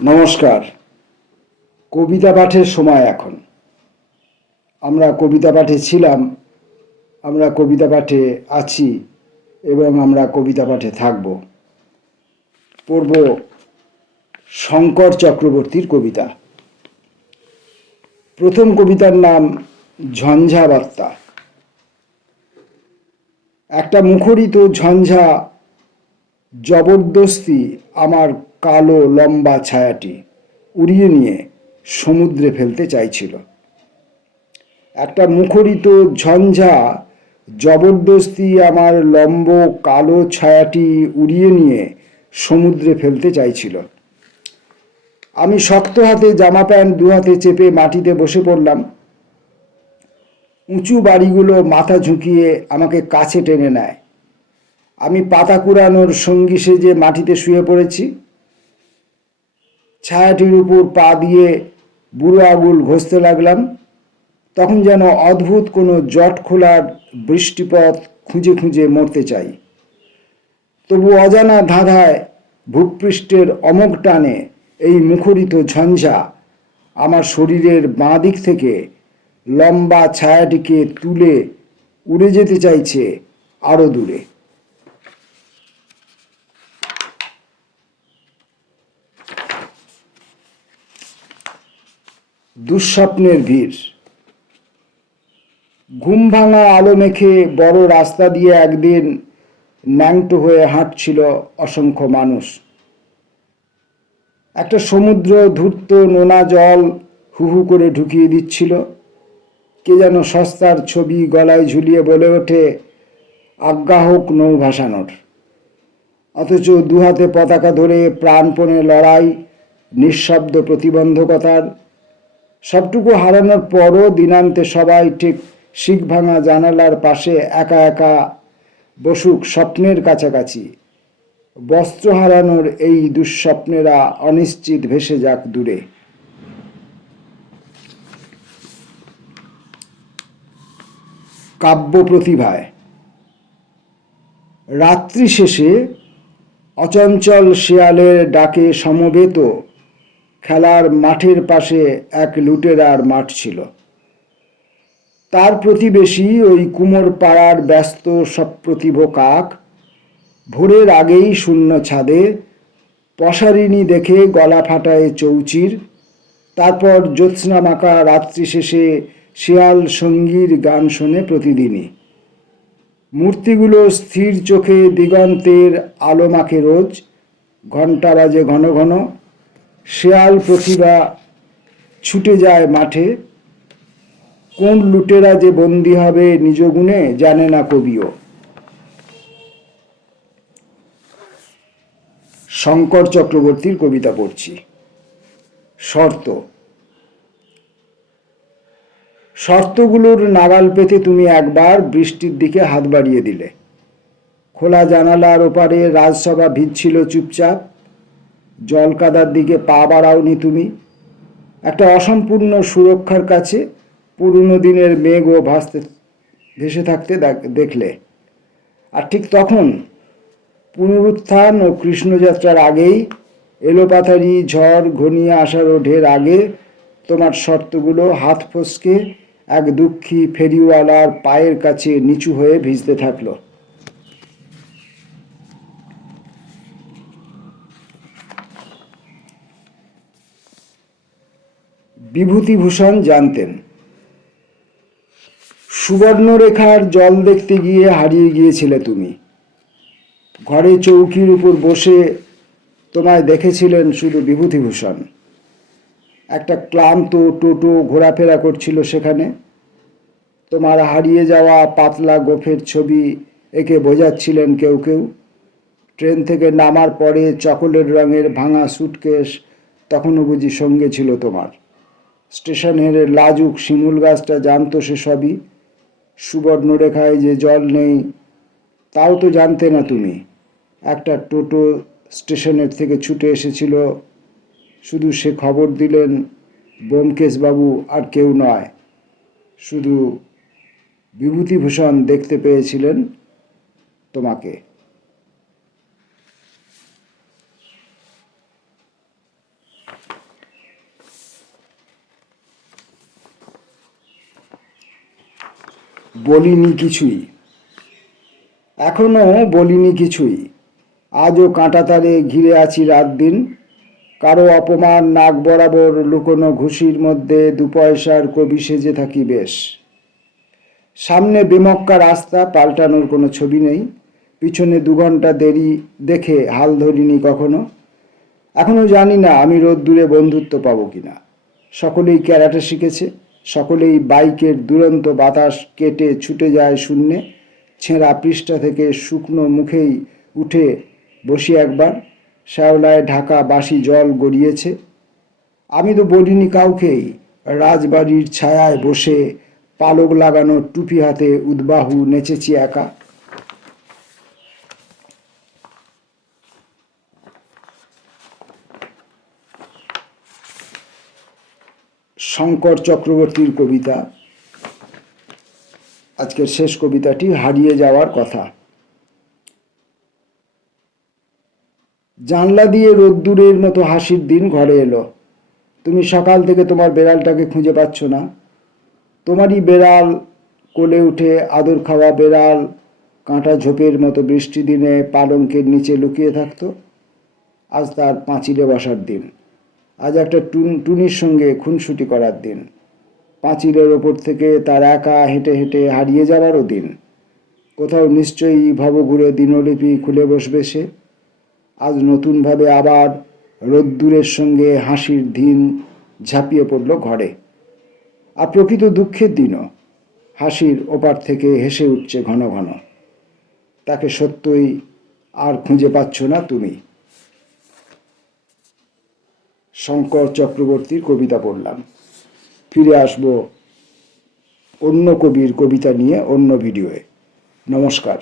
নমস্কার। কবিতা পাঠের সময় এখন। আমরা কবিতা পাঠে ছিলাম, আমরা কবিতা পাঠে আছি এবং আমরা কবিতা পাঠে থাকব। পড়ব শঙ্কর চক্রবর্তীর কবিতা। প্রথম কবিতার নাম ঝঞ্ঝাবার্তা। একটা মুখরিত ঝঞ্ঝা জবরদস্তি আমার কালো লম্বা ছায়াটি উড়িয়ে নিয়ে সমুদ্রে ফেলতে চাইছিল। একটা মুখরিত ঝঞ্ঝা জবরদস্তি আমার লম্ব কালো ছায়াটি উড়িয়ে নিয়ে সমুদ্রে ফেলতে চাইছিল। আমি শক্ত হাতে জামা প্যান্ট দু হাতে চেপে মাটিতে বসে পড়লাম। উঁচু বাড়িগুলো মাথা ঝুঁকিয়ে আমাকে কাছে টেনে নেয়। আমি পাতা কুড়ানোর সঙ্গী সেজে মাটিতে শুয়ে পড়েছি। ছায়াটির উপর পা দিয়ে বুড়ো আঙুল ঘষতে লাগলাম। তখন যেন অদ্ভুত কোনো জট খোলার বৃষ্টিপথ খুঁজে খুঁজে মরতে চাই। তবু অজানা ধাঁধায় ভূপৃষ্ঠের অমোঘ টানে এই মুখরিত ঝঞ্ঝা আমার শরীরের বাঁ দিক থেকে লম্বা ছায়াটিকে তুলে উড়ে যেতে চাইছে আরো দূরে। দুঃস্বপ্নের ভিড়। ঘুম ভাঙা আলো মেখে বড় রাস্তা দিয়ে একদিন ন্যাংটো হয়ে হাঁটছিল অসংখ্য মানুষ। একটা সমুদ্র ধূর্ত নোনা জল হু হু করে ঢুকিয়ে দিচ্ছিল। কে যেন সস্তার ছবি গলায় ঝুলিয়ে বলে ওঠে, আজ্ঞা হোক নৌ ভাসানোর। অথচ দুহাতে পতাকা ধরে প্রাণপণে লড়াই নিঃশব্দ প্রতিবন্ধকতার। সবটুকু হারানোর পরও দিনান্তে সবাই ঠিক শিক ভাঙা জানালার পাশে একা একা বসুক স্বপ্নের কাছাকাছি। বস্ত্র হারানোর এই দুঃস্বপ্নেরা অনিশ্চিত ভেসে যাক দূরে। কাব্য প্রতিভায়। রাত্রি শেষে অচঞ্চল শেয়ালের ডাকে সমবেত খেলার মাঠের পাশে এক লুটেরার মাঠ ছিল। তার প্রতিবেশী ওই কুমোর পাড়ার ব্যস্ত সপ্রতিভ কাক ভোরের আগেই শূন্য ছাদে পশারিনী দেখে গলা ফাটায় চৌচির। তারপর জ্যোৎস্না মাখা রাত্রি শেষে শেয়াল সঙ্গীর গান শোনে প্রতিদিনই। মূর্তিগুলো স্থির চোখে দিগন্তের আলো মাখে রোজ। ঘণ্টা বাজে ঘন ঘন। শেয়াল প্রতিভা ছুটে যায় মাঠে। কোন লুটেরা যে বন্দী হবে নিজ গুণে জানে না কবিও। শঙ্কর চক্রবর্তীর কবিতা পড়ছি। শর্ত। শর্তগুলোর নাগাল পেতে তুমি একবার বৃষ্টির দিকে হাত বাড়িয়ে দিলে। খোলা জানালার ওপারে রাজসভা ভিজছিল চুপচাপ। জলকাদার দিকে পা বাড়াওনি তুমি। একটা অসম্পূর্ণ সুরক্ষার কাছে পুরনো দিনের মেঘও ভেসে থাকতে দেখলে। আর ঠিক তখন পুনরুত্থান ও কৃষ্ণযাত্রার আগেই এলোপাথারি ঝড় ঘনিয়ে আসারও ঢের আগে তোমার শর্তগুলো হাত ফসকে এক দুঃখী ফেরিওয়ালার পায়ের কাছে নিচু হয়ে ভিজতে থাকলো। বিভূতিভূষণ জানতেন, সুবর্ণরেখার জল দেখতে গিয়ে হারিয়ে গিয়েছিলে তুমি। ঘরে চৌকির উপর বসে তোমায় দেখেছিলেন শুধু বিভূতিভূষণ। একটা ক্লান্ত টোটো ঘোরাফেরা করছিল সেখানে। তোমার হারিয়ে যাওয়া পাতলা গোফের ছবি একে বোঝাচ্ছিলেন কেউ কেউ। ট্রেন থেকে নামার পরে চকোলেট রঙের ভাঙা সুটকেস তখনও বুঝি সঙ্গে ছিল তোমার। স্টেশনের লাজুক শিমুল গাছটা জানতো সে সবই। সুবর্ণরেখায় যে জল নেই তাও তো জানতে না তুমি। একটা টোটো স্টেশনের থেকে ছুটে এসেছিল, শুধু সে খবর দিলেন ব্যোমকেশবাবু আর কেউ নয়, শুধু বিভূতিভূষণ দেখতে পেয়েছিলেন তোমাকে। বলিনি কিছুই, এখনো বলিনি কিছুই। আজও কাঁটাতারে ঘিরে আছি রাত দিন। কারো অপমান নাক বরাবর লুকোনো ঘুষির মধ্যে 2 পয়সার কবি সেজে থাকি বেশ। সামনে বেমক্কা রাস্তা, পাল্টানোর কোনো ছবি নেই। পিছনে 2 ঘন্টা দেরি দেখে হাল ধরিনি কখনো। এখনো জানি না আমি রোদ্দুরে বন্ধুত্ব পাবো কিনা। সকলেই ক্যারাটে শিখেছে, সকলেই বাইকের দুরন্ত বাতাস কেটে ছুটে যায় শূন্যে। ছেঁড়া পৃষ্ঠা থেকে শুকনো মুখেই উঠে বসি একবার। শ্যাওলায় ঢাকা বাসি জল গড়িয়েছে। আমি তো বলিনি কাউকেই। রাজবাড়ির ছায়ায় বসে পালক লাগানো টুপি হাতে উদ্বাহু নেচেছি একা। শঙ্কর চক্রবর্তীর কবিতা, আজকের শেষ কবিতাটি, হারিয়ে যাওয়ার কথা। জানলা দিয়ে রোদ্দুরের মতো হাসির দিন ঘরে এলো। তুমি সকাল থেকে তোমার বেড়ালটাকে খুঁজে পাচ্ছ না। তোমারই বেড়াল, কোলে উঠে আদর খাওয়া বেড়াল, কাঁটা ঝোপের মতো বৃষ্টি দিনে পালঙ্কের নিচে লুকিয়ে থাকতো। আজ তার পাঁচিলে বসার দিন। আজ একটা টুনির সঙ্গে খুনসুটি করার দিন। পাঁচিলের ওপর থেকে তার একা হেঁটে হেঁটে হারিয়ে যাওয়ারও দিন। কোথাও নিশ্চয়ই ভবঘুরে দিনলিপি খুলে বসবে সে। আজ নতুনভাবে আবার রোদ্দুরের সঙ্গে হাসির দিন ঝাঁপিয়ে পড়ল ঘরে। আর প্রকৃত দুঃখের দিনও। হাসির ওপার থেকে হেসে উঠছে ঘন ঘন। তাকে সত্যই আর খুঁজে পাচ্ছ না তুমি। শঙ্কর চক্রবর্তীর কবিতা পড়লাম। ফিরে আসব অন্য কবির কবিতা নিয়ে অন্য ভিডিওয়ে। নমস্কার।